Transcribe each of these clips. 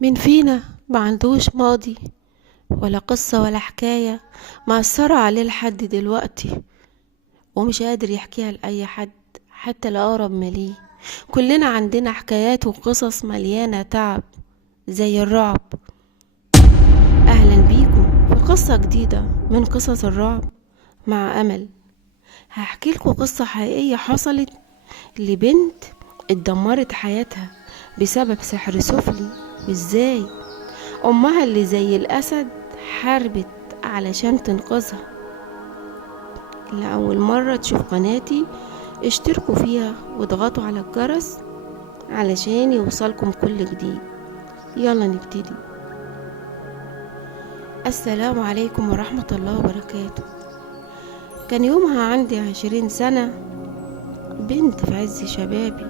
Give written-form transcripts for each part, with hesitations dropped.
مين فينا ما عندوش ماضي ولا قصة ولا حكاية مأثرة عليه لحد دلوقتي، ومش قادر يحكيها لأي حد حتى الأقرب ما ليه. كلنا عندنا حكايات وقصص مليانة تعب زي الرعب. أهلا بيكم في قصة جديدة من قصص الرعب مع أمل. هحكي لكم قصة حقيقية حصلت لبنت اتدمرت حياتها بسبب سحر سفلي، وازاي أمها اللي زي الأسد حاربت علشان تنقذها. لأول مرة تشوف قناتي اشتركوا فيها واضغطوا على الجرس علشان يوصلكم كل جديد. يلا نبتدي. السلام عليكم ورحمة الله وبركاته. كان يومها عندي 20 سنة، بنت في عز شبابي.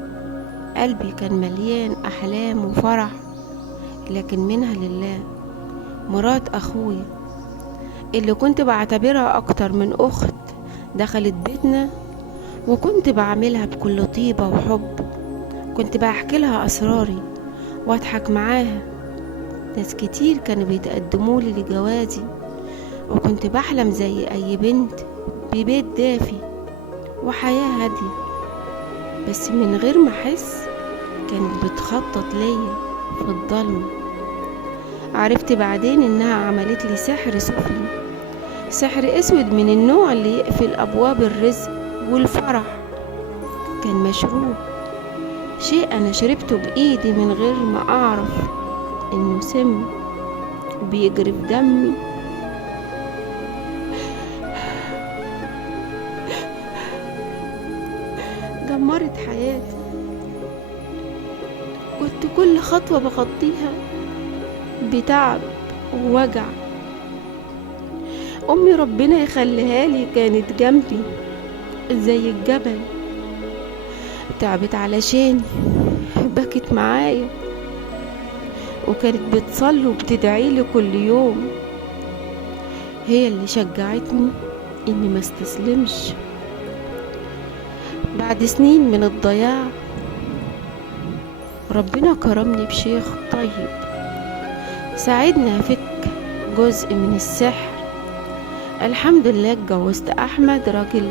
قلبي كان مليان أحلام وفرح، لكن منها لله. مرات أخويا اللي كنت بعتبرها أكتر من أخت دخلت بيتنا، وكنت بعملها بكل طيبة وحب. كنت بحكي لها أسراري واضحك معاها. ناس كتير كانوا بيتقدمولي لجوازي، وكنت بحلم زي أي بنت ببيت دافي وحياة هادية. بس من غير ما أحس كانت بتخطط ليا في الضلمة. عرفت بعدين إنها عملت لي سحر سفلي، سحر أسود من النوع اللي يقفل أبواب الرزق والفرح. كان مشروب، شيء أنا شربته بإيدي من غير ما أعرف إنه سم وبيجري في دمي. دمرت حياتي. كنت كل خطوة بخطيها بتعب ووجع. أمي ربنا يخليها لي كانت جنبي زي الجبل، تعبت علشاني، بكت معايا، وكانت بتصلي وبتدعيلي كل يوم. هي اللي شجعتني إني ما استسلمش. بعد سنين من الضياع ربنا كرمني بشيخ طيب ساعدني أفك جزء من السحر. الحمد لله اتجوزت أحمد، راجل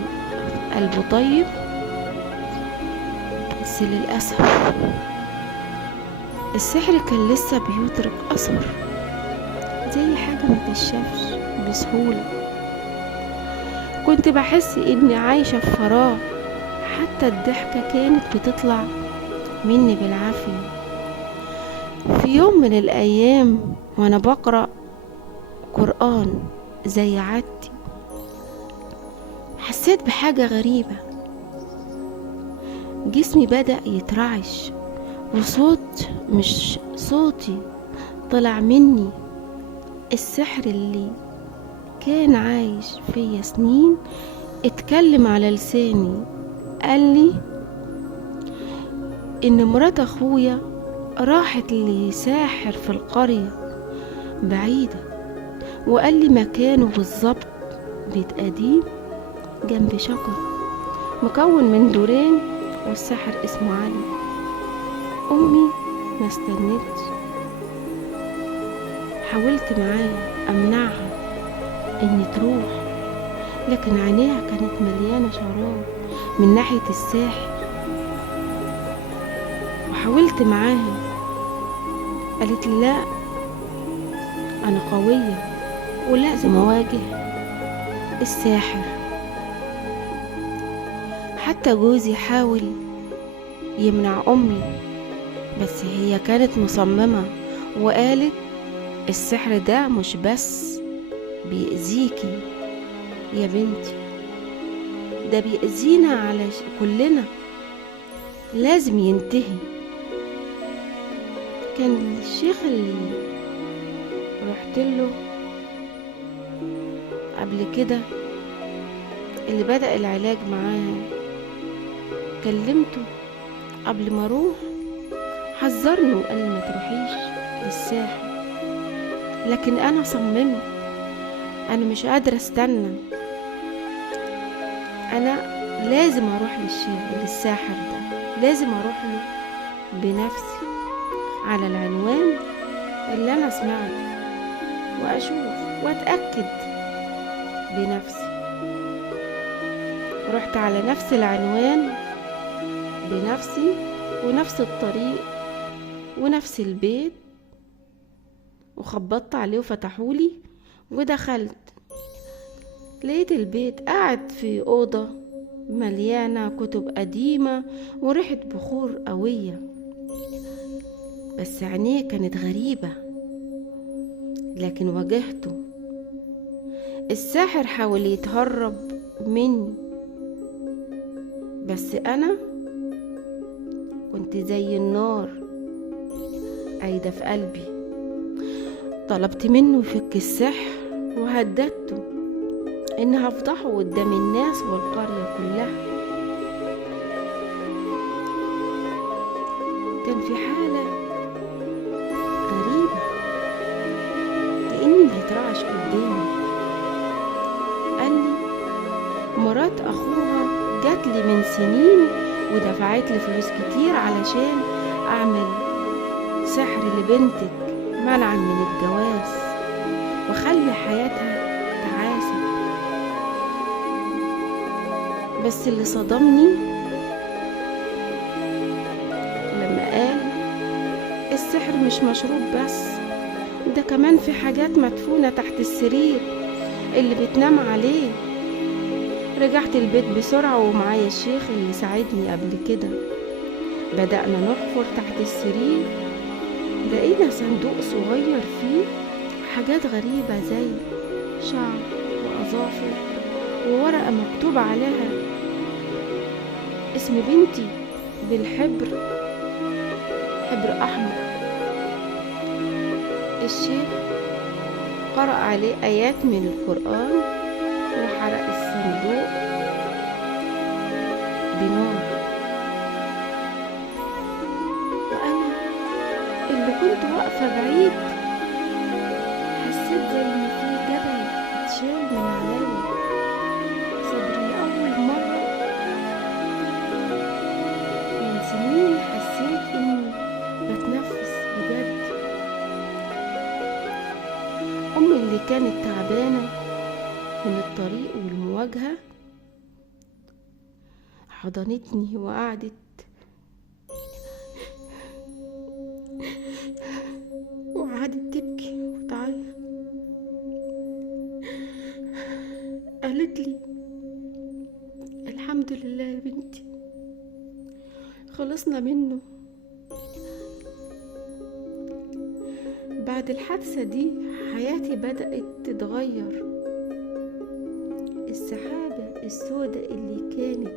قلبه طيب، بس للأسف السحر كان لسه بيترك أثر، زي حاجة ما تتشافش بسهولة. كنت بحس إني عايشة في فراغ، حتى الضحكة كانت بتطلع مني بالعافية. في يوم من الأيام وأنا بقرأ قرآن زي عادتي، حسيت بحاجة غريبة. جسمي بدأ يترعش، وصوت مش صوتي طلع مني. السحر اللي كان عايش فيا سنين اتكلم على لساني. قال لي إن مرات أخويا راحت لساحر في القرية بعيدة، وقال لي مكانه بالظبط بيت قديم جنب شجر مكون من دورين، والساحر اسمه علي. أمي ما استنتش، حاولت معاها أمنعها إني تروح، لكن عينيها كانت مليانة شراب من ناحية الساحر. وحاولت معاها، قالت لي لا، أنا قوية ولازم أواجه الساحر. حتى جوزي حاول يمنع أمي، بس هي كانت مصممة وقالت السحر ده مش بس بيأذيكي يا بنتي، ده بيأذينا على كلنا، لازم ينتهي. كان الشيخ اللي رحت له قبل كده اللي بدأ العلاج معاها، كلمته قبل ما اروح، حذرني وقال لي ما تروحيش للساحر. لكن انا صممت، انا مش قادرة استنى، انا لازم اروح للساحر ده، لازم اروح له بنفسي على العنوان اللي أنا سمعته وأشوف وأتأكد بنفسي. رحت على نفس العنوان بنفسي ونفس الطريق ونفس البيت، وخبطت عليه وفتحولي ودخلت. لقيت البيت قاعد في أوضة مليانة كتب قديمة وريحة بخور قوية، بس عينيه كانت غريبة. لكن واجهته. الساحر حاول يتهرب مني، بس أنا كنت زي النار قايدة في قلبي. طلبت منه يفك السحر وهددته إن هفضحه قدام الناس والقرية كلها. كان في حالة غريبة كأني بيترعش قدامي. قال لي مرات أخوها جاتلي من سنين ودفعت لي فلوس كتير علشان أعمل سحر لبنتك منعا من الجواز وخلي حياتها تعاسة. بس اللي صدمني لما قال السحر مش مشروب بس، ده كمان في حاجات مدفونة تحت السرير اللي بتنام عليه. رجعت البيت بسرعة ومعايا الشيخ اللي ساعدني قبل كده. بدأنا نحفر تحت السرير، لقينا صندوق صغير فيه حاجات غريبة زي شعر وأظافر وورقة مكتوب عليها اسم بنتي بالحبر، حبر أحمر. الشيخ قرأ عليه آيات من القرآن وحرق الصندوق بنار. وأنا اللي كنت واقفة بعيد حسيت زي ما في جبل اتشال من عليا صدري. لأول مرة من سنين حسيت إني بتنفس بجد. أمي اللي كانت تعبانة من الطريق والمواجهة حضنتني وقعدت تبكي وتعيط. قالت لي الحمد لله يا بنتي خلصنا منه. بعد الحادثة دي حياتي بدأت تتغير. السحابة السوداء اللي كانت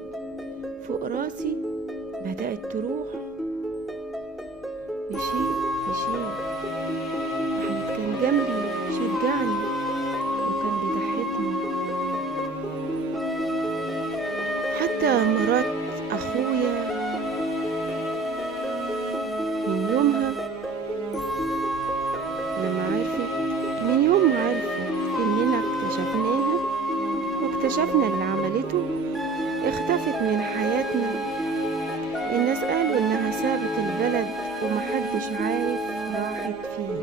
فوق راسي بدأت تروح بشيء في شيء. أحمد كان جنبي شجعني وكان بيضحكني. حتى مرات أخويا من يومها لما عرفت، من يوم ما عرفت إننا اكتشفناها واكتشفنا اللي عملته اختفت من حياتنا. الناس قالوا إنها سابت البلد ومحدش عارف راحت فين.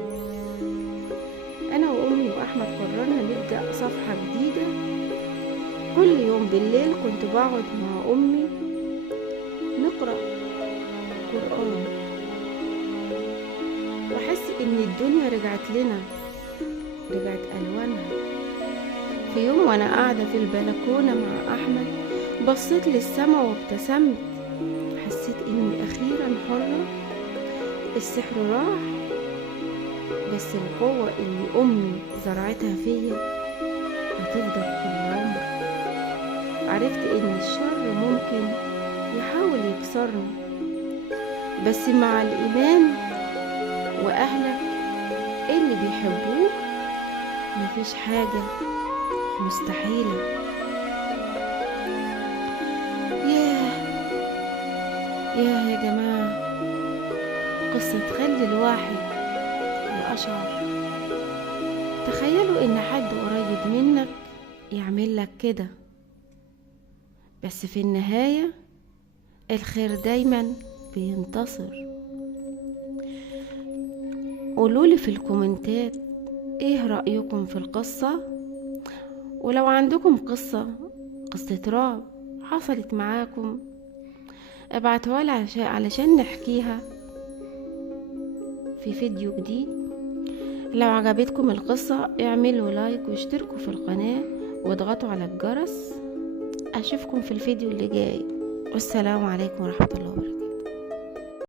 أنا وأمي وأحمد قررنا نبدأ صفحة جديدة. كل يوم بالليل كنت بقعد مع أمي نقرأ قرآن وأحس إن الدنيا رجعت لنا، رجعت ألوانها. في يوم وأنا قاعدة في البلكونة مع أحمد بصيت للسما وابتسمت. حسيت إني أخيرا حرة. السحر راح، بس القوة اللي أمي زرعتها فيا هتفضل طول العمر. عرفت إن الشر ممكن يحاول يكسرنا، بس مع الإيمان وأهلك اللي بيحبوك مفيش حاجة مستحيلة. يا جماعة، قصة تخلي الواحد يقشعر. تخيلوا إن حد قريب منك يعمل لك كده، بس في النهاية الخير دايما بينتصر. قولولي في الكومنتات ايه رأيكم في القصة، ولو عندكم قصة رعب حصلت معاكم ابعتوها لي علشان نحكيها في فيديو جديد. لو عجبتكم القصة اعملوا لايك واشتركوا في القناة واضغطوا على الجرس. اشوفكم في الفيديو اللي جاي، والسلام عليكم ورحمة الله وبركاته.